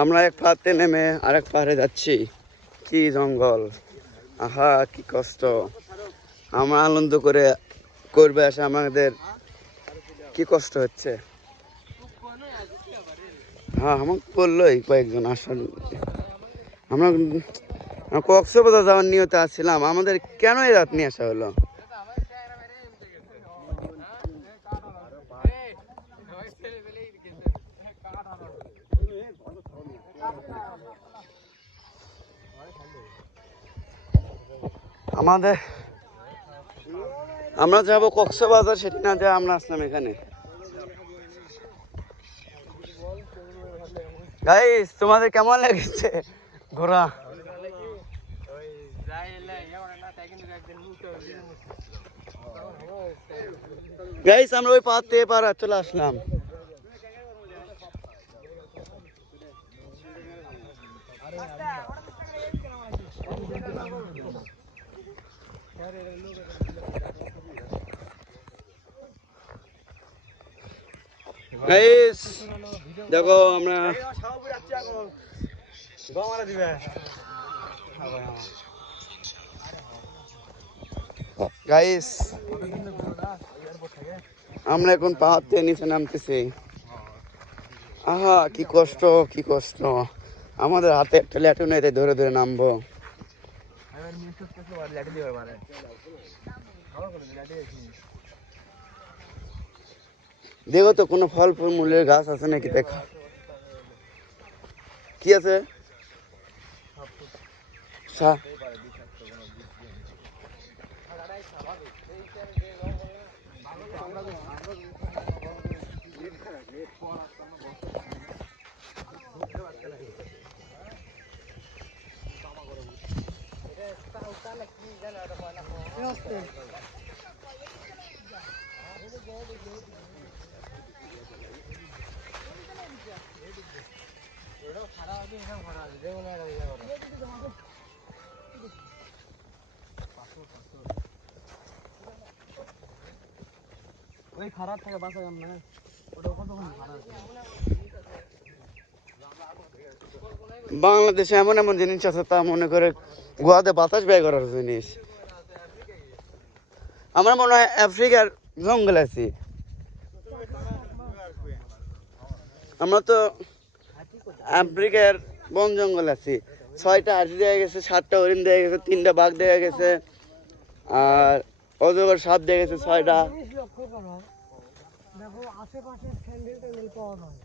আমরা এক পাহাড়তে নেমে আরেক পাহাড়ে যাচ্ছি। কি জঙ্গল, আহা কি কষ্ট। আমরা আনন্দ করে করবে আসে, আমাদের কি কষ্ট হচ্ছে। হ্যাঁ আমাকে বললোই কয়েকজন আসার। আমরা কক্সবাজার যাওয়ার নিয়তে আসছিলাম, আমাদের কেন এই রাত নিয়ে আসা হলো। আমরা যাবো কক্সবাজার, সেটি না যে আমরা আসলাম এখানে। গাইস তোমাদের কেমন লেগেছে ঘোরা? গাইস আমরা ওই পাহাড় এবার চলে আসলাম। গাইস দেখো আমরা গাইস আমরা এখন পাহাড় থেকে নিচে নামতেছি। আহা কি কষ্ট, কি কষ্ট। আমাদের হাতে একটা ল্যাটু নেই, তাই ধরে ধরে নামবো। দেখো তো কোনো ফল মূলের গাছ আছে নাকি, দেখা কি আছে। ওই খারাপ থাকে বাসা যাম না, বাংলাদেশে এমন এমন জিনিস আছে তা মনে করে গোয়াতে বাতাস ব্যয় করার জিনিস। আমার মনে হয় আফ্রিকার জঙ্গল আছি আমরা, তো আফ্রিকার বন জঙ্গল আছি। 6টা হাতি দেখা গেছে, 7টা হরিণ দেখা গেছে, 3টা বাঘ দেখা গেছে, আর অজগর সাপ দেখা গেছে 6টা। দেখো আশেপাশে স্যান্ডেল ট্যান্ডেল পাওয়া যায়।